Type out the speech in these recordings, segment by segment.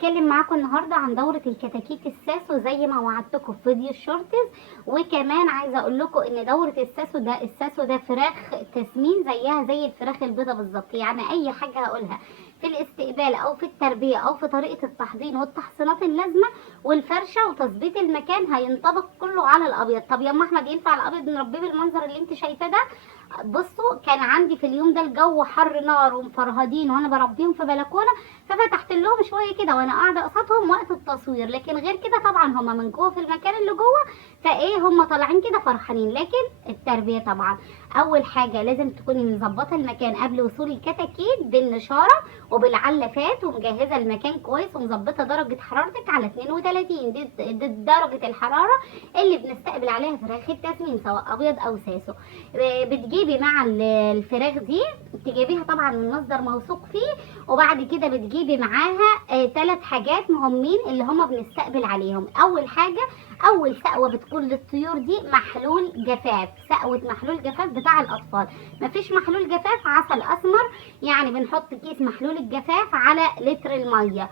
هتكلم معاكم النهارده عن دوره الكتاكيت الساسو زي ما وعدتكم في فيديو الشورتس. وكمان عايزه اقول لكم ان دوره الساسو ده فراخ تسمين زيها زي الفراخ البيضاء بالظبط. يعني اي حاجه هقولها في الاستقبال او في التربيه او في طريقه التحضير والتحصينات اللازمه والفرشه وتظبيط المكان هينطبق كله على الابيض. طب يا ام احمد ينفع الابيض نربيه بالمنظر اللي انت شايفاه ده؟ بصوا، كان عندي في اليوم ده الجو حر نار ومفرهدين وانا بربيهم في بلكونه، ففتحت لهم شويه كده وانا قاعده قصادهم وقت التصوير. لكن غير كده طبعا هم من جوه في المكان اللي جوه فايه هم طالعين كده فرحانين. لكن التربيه طبعا اول حاجه لازم تكوني مظبطه المكان قبل وصول الكتاكيت بالنشاره وبالعلافات ومجهزه المكان كويس ومظبطه درجه حرارتك على 32. دي درجه الحراره اللي بنستقبل عليها فراخ التسمين سواء ابيض او ساسو. بتجيبي مع الفراخ دي تجيبيها طبعا من مصدر موثوق فيه، وبعد كده بتجيبي معاها 3 حاجات مهمين اللي هما بنستقبل عليهم. اول حاجه، اول سقوه بتكون للطيور دي محلول جفاف، سقوه محلول جفاف بتاع الاطفال. مفيش محلول جفاف، عسل اسمر، يعني بنحط كيس محلول الجفاف على لتر الميه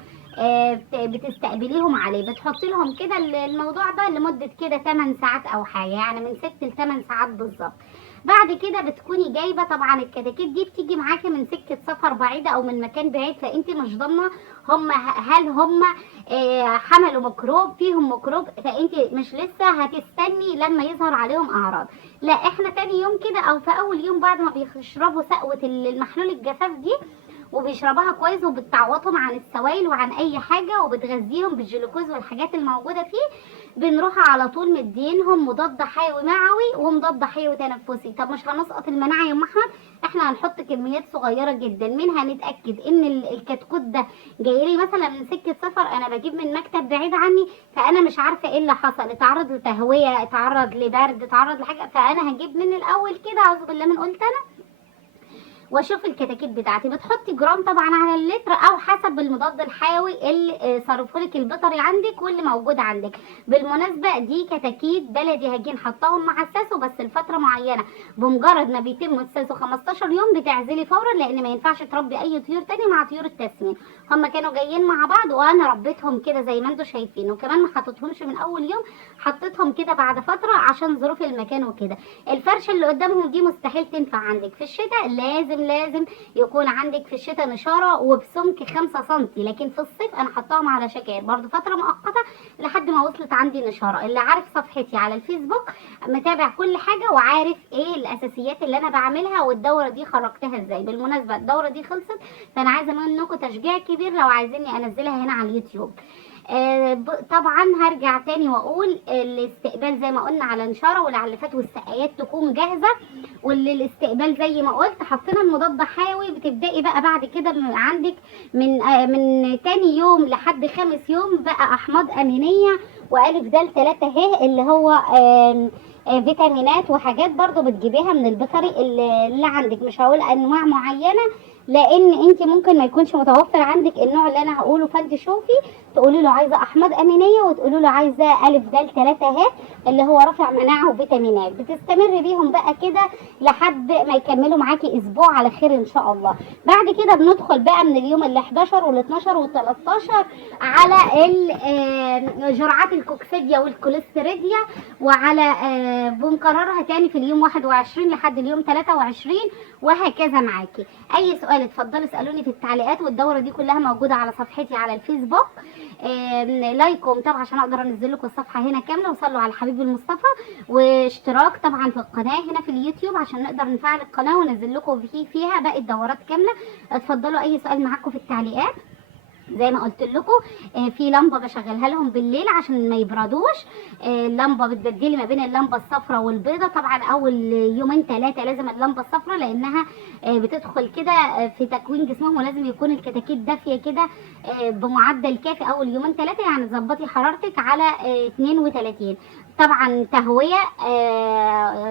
بتستقبليهم عليه. بتحطي لهم كده الموضوع ده لمده كده 8 ساعات او حاجه، يعني من 6 ل 8 ساعات بالظبط. بعد كده بتكوني جايبه طبعا الكتاكيت دي بتيجي معاكي من سكه سفر بعيده او من مكان بعيد، فانت مش ضامنه هل هم حملوا ميكروب فيهم ميكروب، فانت مش لسه هتستني لما يظهر عليهم اعراض. لا، احنا تاني يوم كده او في اول يوم بعد ما بيشربوا سقوه المحلول الجفاف دي وبيشربها كويس وبتعوضهم عن السوائل وعن اي حاجه وبتغذيهم بالجلوكوز والحاجات الموجوده فيه، بنروح على طول مدينهم مضاد حيوي معوي ومضاد حيوي تنفسي. طب مش هنسقط المناعه يا ام احمد؟ احنا هنحط كميات صغيره جدا منها، نتاكد ان الكتكوت ده جاي لي مثلا من سكه سفر، انا بجيب من مكتب بعيد عني، فانا مش عارفه ايه اللي حصل، اتعرض لتهويه، اتعرض لبرد، اتعرض لحاجه، فانا هجيب من الاول كده اعوذ بالله من قلت انا واشوف الكتاكيت بتاعتي. بتحطي جرام طبعا على اللتر او حسب المضاد الحيوي اللي صرفهولك البيطري عندك واللي موجود عندك. بالمناسبه دي كتاكيت بلدي هجين حطاهم مع الساسو بس لفتره معينه، بمجرد ما بيتم الساسو 15 يوم بتعزلي فورا، لان ما ينفعش تربي اي طيور تاني مع طيور التسمين. هم كانوا جايين مع بعض وانا ربيتهم كده زي ما انتم شايفين، وكمان ما حطيتهمش من اول يوم، حطيتهم كده بعد فتره عشان ظروف المكان وكده. الفرشه اللي قدامهم دي مستحيل تنفع عندك في الشتاء، لازم يكون عندك في الشتاء نشاره وبسمك 5 سم، لكن في الصيف انا حطاهم على شكاير برضو فتره مؤقته لحد ما وصلت عندي نشاره. اللي عارف صفحتي على الفيسبوك متابع كل حاجه وعارف ايه الاساسيات اللي انا بعملها والدوره دي خرجتها ازاي. بالمناسبه الدوره دي خلصت، فانا عايزه منكم تشجيع كبير لو عايزيني انزلها هنا على اليوتيوب. طبعا هرجع تاني واقول الاستقبال زي ما قلنا على نشاره والعلافات والسقايات تكون جاهزه، والاستقبال زي ما قلت حطينا المضاد حيوي. بتبداي بقى بعد كده عندك من تاني يوم لحد 5 يوم بقى احماض امينيه والف د 3 ه اللي هو فيتامينات وحاجات برضو بتجيبيها من البيطري اللي عندك. مش هقول انواع معينه لان انت ممكن ما يكونش متوفر عندك النوع اللي انا هقوله، فانت شوفي تقولي له عايزه احماض امينيه وتقولي له عايزه الف د 3 ه اللي هو رافع مناعه وفيتامينات. بتستمر بيهم بقى كده لحد ما يكملوا معاكي اسبوع على خير ان شاء الله. بعد كده بندخل بقى من اليوم ال 11 وال 12 وال 13 على جرعات الكوكسيديا والكوليستيريديا، وعلى بنكررها تاني في اليوم 21 لحد اليوم 23 وهكذا معاكي. اي سؤال اتفضلوا اسالوني في التعليقات، والدوره دي كلها موجوده على صفحتي على الفيسبوك. لايكم طبعا عشان اقدر انزل لكم الصفحه هنا كامله، وصلوا على حبيبي المصطفى، واشتراك طبعا في القناه هنا في اليوتيوب عشان نقدر نفعل القناه وننزل لكم فيها باقي الدورات كامله. اتفضلوا اي سؤال معاكم في التعليقات. زي ما قلت لكم في لمبه بشغلها لهم بالليل عشان ما يبردوش. اللمبه بتبدلي ما بين اللمبه الصفراء والبيضاء. طبعا اول يومين 3 لازم اللمبه الصفراء لانها بتدخل كده في تكوين جسمهم، ولازم يكون الكتاكيت دافيه كده بمعدل كافي اول يومين 3. يعني ظبطي حرارتك على 32. طبعا تهويه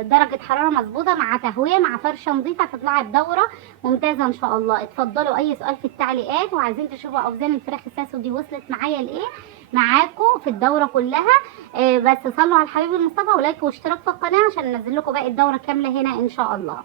درجه حراره مظبوطه مع تهويه مع فرشه نظيفه تطلعي الدوره ممتازه ان شاء الله. اتفضلوا اي سؤال في التعليقات، وعايزين تشوفوا اوزان الفراخ الساسو دي وصلت معايا لايه معاكم في الدوره كلها. بس صلوا على الحبيب المصطفى ولايك واشتراك في القناه عشان ننزل لكم باقي الدوره كامله هنا ان شاء الله.